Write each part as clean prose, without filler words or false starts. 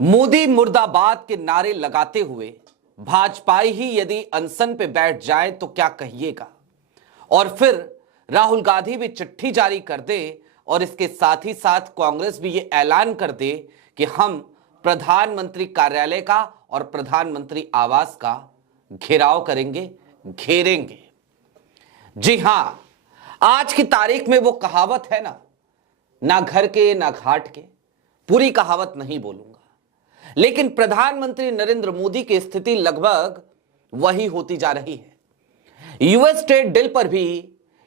मोदी मुर्दाबाद के नारे लगाते हुए भाजपाई ही यदि अनशन पे बैठ जाए तो क्या कहिएगा। और फिर राहुल गांधी भी चिट्ठी जारी कर दे और इसके साथ ही साथ कांग्रेस भी ये ऐलान कर दे कि हम प्रधानमंत्री कार्यालय का और प्रधानमंत्री आवास का घेराव करेंगे, घेरेंगे। जी हां, आज की तारीख में वो कहावत है ना घर के ना घाट के, पूरी कहावत नहीं बोलूंगा, लेकिन प्रधानमंत्री नरेंद्र मोदी की स्थिति लगभग वही होती जा रही है। यूएस ट्रेड डील पर भी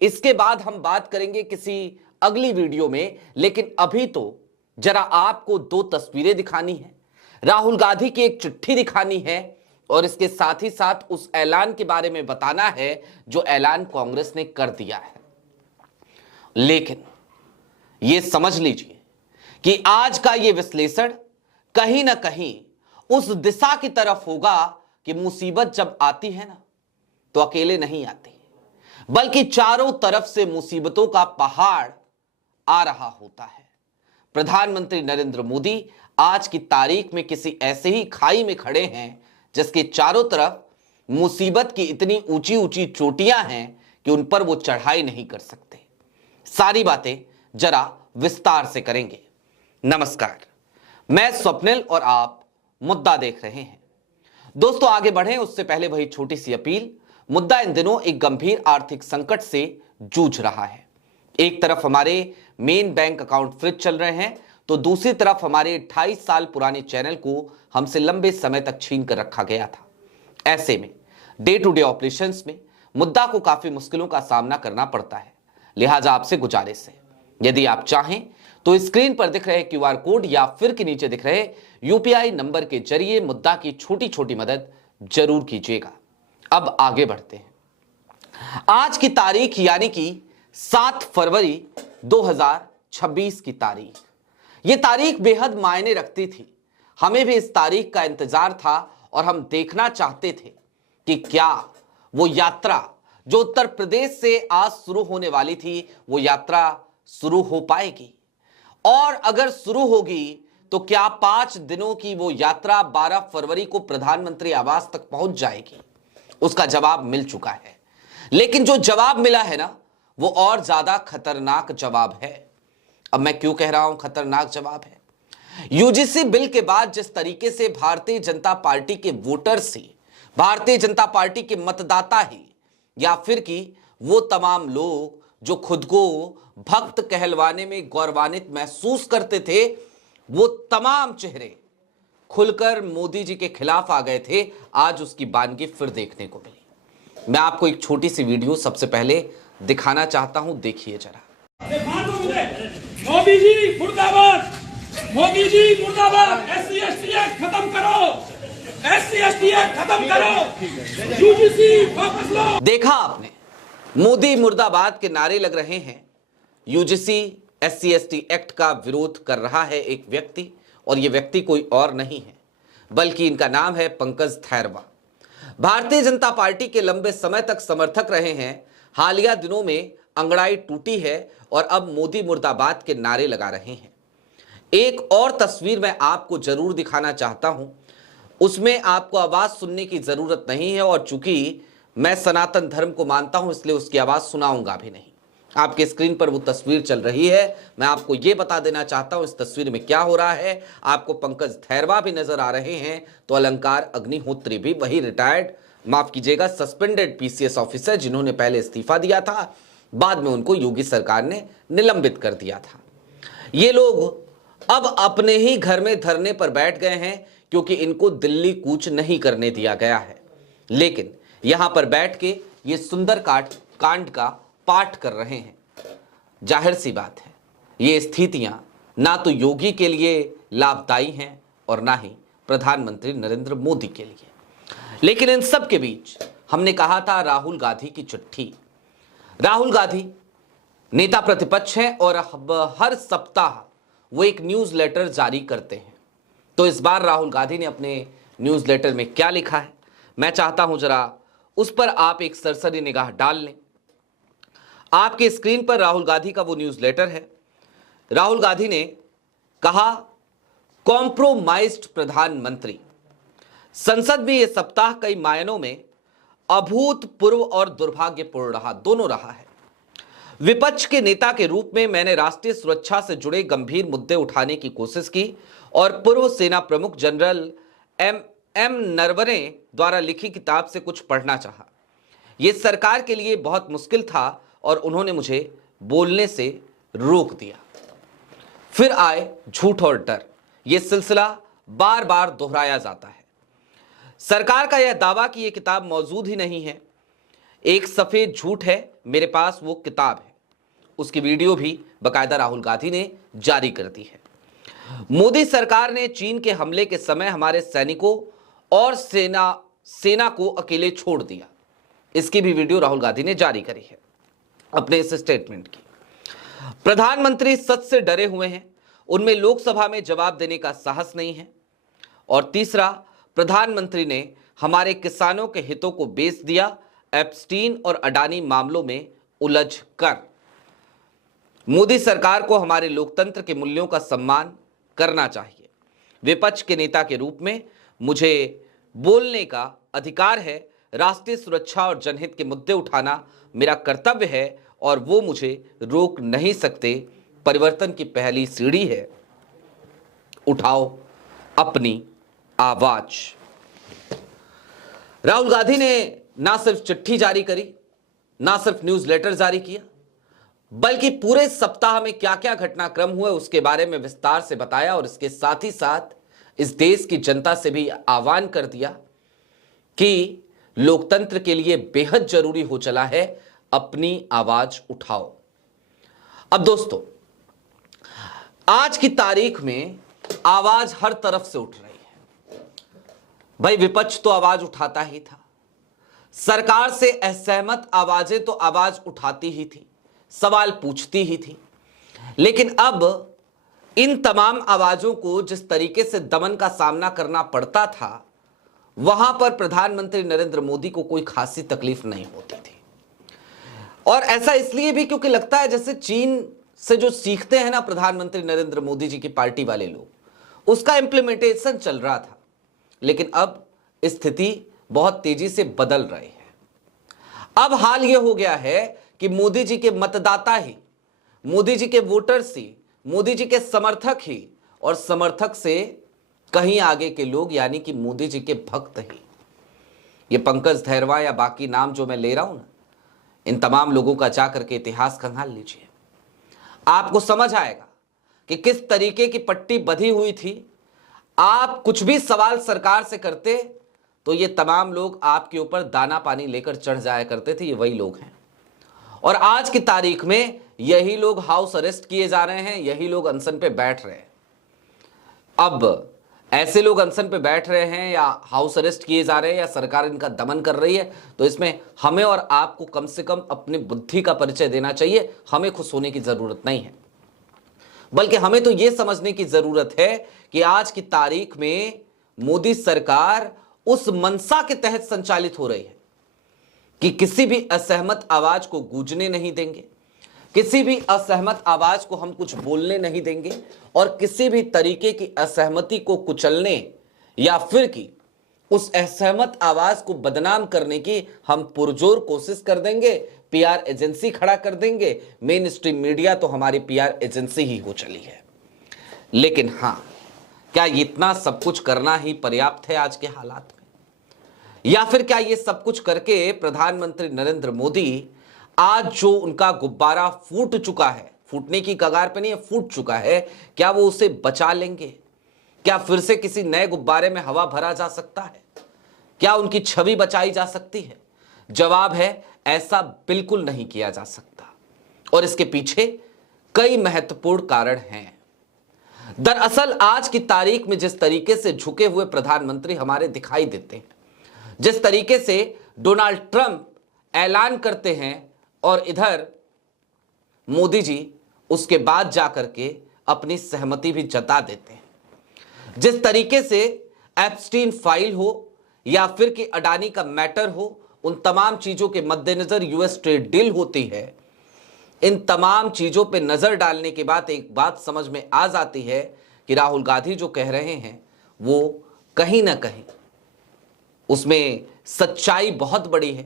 इसके बाद हम बात करेंगे किसी अगली वीडियो में, लेकिन अभी तो जरा आपको दो तस्वीरें दिखानी है, राहुल गांधी की एक चिट्ठी दिखानी है और इसके साथ ही साथ उस ऐलान के बारे में बताना है जो ऐलान कांग्रेस ने कर दिया है। लेकिन यह समझ लीजिए कि आज का यह विश्लेषण कहीं ना कहीं उस दिशा की तरफ होगा कि मुसीबत जब आती है ना तो अकेले नहीं आती, बल्कि चारों तरफ से मुसीबतों का पहाड़ आ रहा होता है। प्रधानमंत्री नरेंद्र मोदी आज की तारीख में किसी ऐसे ही खाई में खड़े हैं जिसके चारों तरफ मुसीबत की इतनी ऊंची ऊंची चोटियां हैं कि उन पर वो चढ़ाई नहीं कर सकते। सारी बातें जरा विस्तार से करेंगे। नमस्कार, मैं स्वप्निल और आप मुद्दा देख रहे हैं। दोस्तों, आगे बढ़ें उससे पहले वही छोटी सी अपील। मुद्दा इन दिनों एक गंभीर आर्थिक संकट से जूझ रहा है। एक तरफ हमारे मेन बैंक अकाउंट फ्रीज चल रहे हैं तो दूसरी तरफ हमारे 28 साल पुराने चैनल को हमसे लंबे समय तक छीन कर रखा गया था। ऐसे में डे टू डे ऑपरेशंस में मुद्दा को काफी मुश्किलों का सामना करना पड़ता है। लिहाजा आपसे गुजारिश है, यदि आप चाहें तो स्क्रीन पर दिख रहे क्यूआर कोड या फिर के नीचे दिख रहे यूपीआई नंबर के जरिए मुद्दा की छोटी छोटी मदद जरूर कीजिएगा। अब आगे बढ़ते हैं। आज की तारीख यानी कि 7 फरवरी 2026 की तारीख, यह तारीख बेहद मायने रखती थी। हमें भी इस तारीख का इंतजार था और हम देखना चाहते थे कि क्या वो यात्रा जो उत्तर प्रदेश से आज शुरू होने वाली थी वो यात्रा शुरू हो पाएगी, और अगर शुरू होगी तो क्या 5 दिनों की वो यात्रा 12 फरवरी को प्रधानमंत्री आवास तक पहुंच जाएगी। उसका जवाब मिल चुका है, लेकिन जो जवाब मिला है ना वो और ज्यादा खतरनाक जवाब है। अब मैं क्यों कह रहा हूं खतरनाक जवाब है? यूजीसी बिल के बाद जिस तरीके से भारतीय जनता पार्टी के वोटर्स ही, भारतीय जनता पार्टी के मतदाता ही, या फिर कि वो तमाम लोग जो खुद को भक्त कहलवाने में गौरवान्वित महसूस करते थे, वो तमाम चेहरे खुलकर मोदी जी के खिलाफ आ गए थे। आज उसकी बानगी फिर देखने को मिली। मैं आपको एक छोटी सी वीडियो सबसे पहले दिखाना चाहता हूं, देखिए जरा। मोदी जी मुर्दाबाद, मोदी जी मुर्दाबाद। एससी एसटी एक्ट खत्म करो, एससी एसटी एक्ट खत्म करो, यूजीसी वापस लो। देखा आपने, मोदी मुर्दाबाद के नारे लग रहे हैं। यूजीसी एससी एसटी एक्ट का विरोध कर रहा है एक व्यक्ति, और यह व्यक्ति कोई और नहीं है बल्कि इनका नाम है पंकज थैरवा। भारतीय जनता पार्टी के लंबे समय तक समर्थक रहे हैं। हालिया दिनों में अंगड़ाई टूटी है और अब मोदी मुर्दाबाद के नारे लगा रहे हैं। एक और तस्वीर मैं आपको जरूर दिखाना चाहता हूं, उसमें आपको आवाज सुनने की जरूरत नहीं है, और चूंकि मैं सनातन धर्म को मानता हूं इसलिए उसकी आवाज सुनाऊंगा भी नहीं। आपके स्क्रीन पर वो तस्वीर चल रही है। मैं आपको यह बता देना चाहता हूं इस तस्वीर में क्या हो रहा है। आपको पंकज थैरवा भी नजर आ रहे हैं तो अलंकार अग्निहोत्री भी, वही रिटायर्ड, माफ कीजिएगा सस्पेंडेड पीसीएस ऑफिसर जिन्होंने पहले इस्तीफा दिया था, बाद में उनको योगी सरकार ने निलंबित कर दिया था। ये लोग अब अपने ही घर में धरने पर बैठ गए हैं क्योंकि इनको दिल्ली कूच नहीं करने दिया गया है, लेकिन यहां पर बैठ के ये सुंदर कांड का पाठ कर रहे हैं। जाहिर सी बात है ये स्थितियां ना तो योगी के लिए लाभदायी हैं और ना ही प्रधानमंत्री नरेंद्र मोदी के लिए। लेकिन इन सब के बीच हमने कहा था राहुल गांधी की चिट्ठी। राहुल गांधी नेता प्रतिपक्ष हैं और हर सप्ताह वो एक न्यूज़लेटर जारी करते हैं। तो इस बार राहुल गांधी ने अपने न्यूज़लेटर में क्या लिखा है, मैं चाहता हूं जरा उस पर आप एक सरसरी निगाह डाल लें। आपके स्क्रीन पर राहुल गांधी का वो न्यूज़लेटर है। राहुल गांधी ने कहा, कॉम्प्रोमाइज्ड प्रधानमंत्री। संसद में यह सप्ताह कई मायनों में अभूतपूर्व और दुर्भाग्यपूर्ण रहा, दोनों रहा है। विपक्ष के नेता के रूप में मैंने राष्ट्रीय सुरक्षा से जुड़े गंभीर मुद्दे उठाने की कोशिश की और पूर्व सेना प्रमुख जनरल एम नरवणे द्वारा लिखी किताब से कुछ पढ़ना चाहा। यह सरकार के लिए बहुत मुश्किल था और उन्होंने मुझे बोलने से रोक दिया। फिर आए झूठ और डर। यह सिलसिला बार बार दोहराया जाता है। सरकार का यह दावा कि यह किताब मौजूद ही नहीं है एक सफेद झूठ है। मेरे पास वो किताब है, उसकी वीडियो भी बाकायदा राहुल गांधी ने जारी कर दी है। मोदी सरकार ने चीन के हमले के समय हमारे सैनिकों और सेना को अकेले छोड़ दिया। इसकी भी वीडियो राहुल गांधी ने जारी करी है अपने इस स्टेटमेंट की। प्रधानमंत्री सच से डरे हुए हैं, उनमें लोकसभा में जवाब देने का साहस नहीं है। और तीसरा, प्रधानमंत्री ने हमारे किसानों के हितों को बेच दिया एप्स्टीन और अडानी मामलों में उलझ कर। मोदी सरकार को हमारे लोकतंत्र के मूल्यों का सम्मान करना चाहिए। विपक्ष के नेता के रूप में मुझे बोलने का अधिकार है। राष्ट्रीय सुरक्षा और जनहित के मुद्दे उठाना मेरा कर्तव्य है और वो मुझे रोक नहीं सकते। परिवर्तन की पहली सीढ़ी है, उठाओ अपनी आवाज। राहुल गांधी ने ना सिर्फ चिट्ठी जारी करी, ना सिर्फ न्यूज़लेटर जारी किया, बल्कि पूरे सप्ताह में क्या क्या घटनाक्रम हुए उसके बारे में विस्तार से बताया और इसके साथ ही साथ इस देश की जनता से भी आह्वान कर दिया कि लोकतंत्र के लिए बेहद जरूरी हो चला है अपनी आवाज उठाओ। अब दोस्तों, आज की तारीख में आवाज हर तरफ से उठ रही है। भाई, विपक्ष तो आवाज उठाता ही था, सरकार से असहमत आवाजें तो आवाज उठाती ही थी, सवाल पूछती ही थी। लेकिन अब इन तमाम आवाजों को जिस तरीके से दमन का सामना करना पड़ता था, वहां पर प्रधानमंत्री नरेंद्र मोदी को कोई खासी तकलीफ नहीं होती थी। और ऐसा इसलिए भी क्योंकि लगता है जैसे चीन से जो सीखते हैं ना प्रधानमंत्री नरेंद्र मोदी जी की पार्टी वाले लोग, उसका इंप्लीमेंटेशन चल रहा था। लेकिन अब स्थिति बहुत तेजी से बदल रही है। अब हाल यह हो गया है कि मोदी जी के मतदाता ही, मोदी जी के वोटर्स ही, मोदी जी के समर्थक ही और समर्थक से कहीं आगे के लोग यानी कि मोदी जी के भक्त ही, ये पंकज धैर्वा या बाकी नाम जो मैं ले रहा हूं ना, इन तमाम लोगों का जाकर के इतिहास खंगाल लीजिए, आपको समझ आएगा कि किस तरीके की पट्टी बंधी हुई थी। आप कुछ भी सवाल सरकार से करते तो ये तमाम लोग आपके ऊपर दाना पानी लेकर चढ़ जाया करते थे। ये वही लोग हैं और आज की तारीख में यही लोग हाउस अरेस्ट किए जा रहे हैं, यही लोग अनशन पे बैठ रहे हैं। अब ऐसे लोग अनशन पे बैठ रहे हैं या हाउस अरेस्ट किए जा रहे हैं या सरकार इनका दमन कर रही है, तो इसमें हमें और आपको कम से कम अपनी बुद्धि का परिचय देना चाहिए। हमें खुश होने की जरूरत नहीं है, बल्कि हमें तो यह समझने की जरूरत है कि आज की तारीख में मोदी सरकार उस मंशा के तहत संचालित हो रही है कि किसी भी असहमत आवाज को गूंजने नहीं देंगे, किसी भी असहमत आवाज को हम कुछ बोलने नहीं देंगे और किसी भी तरीके की असहमति को कुचलने या फिर कि उस असहमत आवाज को बदनाम करने की हम पुरजोर कोशिश कर देंगे। पीआर एजेंसी खड़ा कर देंगे। मेन स्ट्रीम मीडिया तो हमारी पीआर एजेंसी ही हो चली है। लेकिन हां, क्या इतना सब कुछ करना ही पर्याप्त है आज के हालात में, या फिर क्या ये सब कुछ करके प्रधानमंत्री नरेंद्र मोदी आज जो उनका गुब्बारा फूट चुका है, फूटने की कगार पे नहीं है, फूट चुका है, क्या वो उसे बचा लेंगे? क्या फिर से किसी नए गुब्बारे में हवा भरा जा सकता है? क्या उनकी छवि बचाई जा सकती है? जवाब है, ऐसा बिल्कुल नहीं किया जा सकता और इसके पीछे कई महत्वपूर्ण कारण हैं। दरअसल आज की तारीख में जिस तरीके से झुके हुए प्रधानमंत्री हमारे दिखाई देते हैं, जिस तरीके से डोनाल्ड ट्रंप ऐलान करते हैं और इधर मोदी जी उसके बाद जाकर के अपनी सहमति भी जता देते हैं, जिस तरीके से एप्स्टीन फाइल हो या फिर कि अडानी का मैटर हो, उन तमाम चीजों के मद्देनजर यूएस ट्रेड डील होती है। इन तमाम चीजों पे नजर डालने के बाद एक बात समझ में आ जाती है कि राहुल गांधी जो कह रहे हैं वो कहीं ना कहीं उसमें सच्चाई बहुत बड़ी है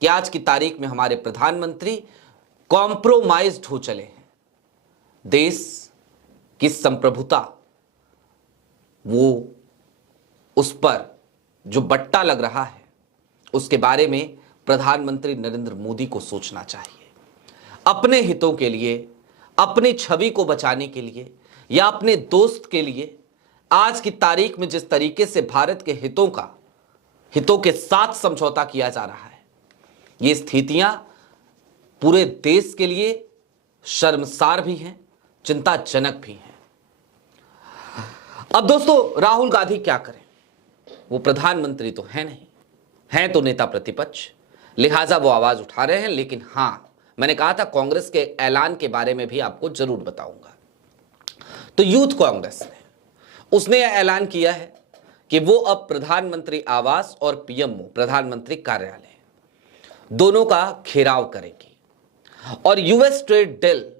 कि आज की तारीख में हमारे प्रधानमंत्री कॉम्प्रोमाइज्ड हो चले हैं। देश की संप्रभुता, वो उस पर जो बट्टा लग रहा है, उसके बारे में प्रधानमंत्री नरेंद्र मोदी को सोचना चाहिए। अपने हितों के लिए, अपनी छवि को बचाने के लिए या अपने दोस्त के लिए आज की तारीख में जिस तरीके से भारत के हितों के साथ समझौता किया जा रहा है, ये स्थितियां पूरे देश के लिए शर्मसार भी हैं, चिंताजनक भी हैं। अब दोस्तों, राहुल गांधी क्या करें? वो प्रधानमंत्री तो है नहीं, हैं तो नेता प्रतिपक्ष, लिहाजा वो आवाज उठा रहे हैं। लेकिन हां, मैंने कहा था कांग्रेस के ऐलान के बारे में भी आपको जरूर बताऊंगा। तो यूथ कांग्रेस उसने यह ऐलान किया है कि वो अब प्रधानमंत्री आवास और पीएमओ प्रधानमंत्री कार्यालय दोनों का घेराव करेगी। और यूएस ट्रेड डील,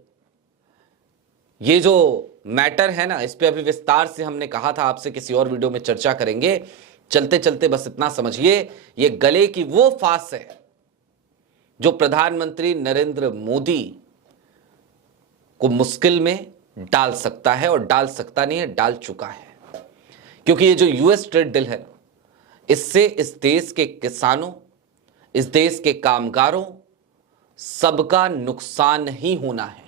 ये जो मैटर है ना, इस पे अभी विस्तार से हमने कहा था आपसे किसी और वीडियो में चर्चा करेंगे। चलते चलते बस इतना समझिए, ये गले की वो फांस है जो प्रधानमंत्री नरेंद्र मोदी को मुश्किल में डाल सकता है, और डाल सकता नहीं है, डाल चुका है। क्योंकि ये जो यूएस ट्रेड डील है, इससे इस देश के किसानों, इस देश के कामगारों, सबका नुकसान ही होना है।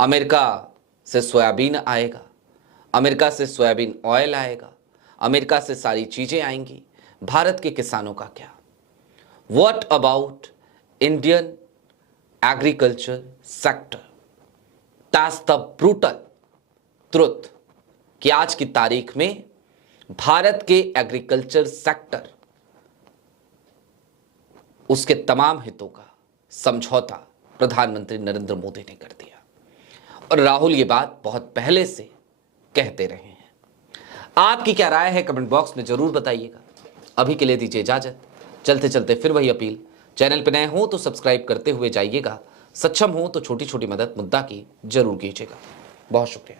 अमेरिका से सोयाबीन आएगा, अमेरिका से सोयाबीन ऑयल आएगा, अमेरिका से सारी चीजें आएंगी। भारत के किसानों का क्या? What about Indian agriculture sector? That's the brutal truth कि आज की तारीख में भारत के एग्रीकल्चर सेक्टर, उसके तमाम हितों का समझौता प्रधानमंत्री नरेंद्र मोदी ने कर दिया। और राहुल ये बात बहुत पहले से कहते रहे हैं। आपकी क्या राय है कमेंट बॉक्स में जरूर बताइएगा। अभी के लिए दीजिए इजाजत। चलते चलते फिर वही अपील, चैनल पर नए हो तो सब्सक्राइब करते हुए जाइएगा, सक्षम हो तो छोटी छोटी मदद मुद्दा की जरूर कीजिएगा। बहुत शुक्रिया।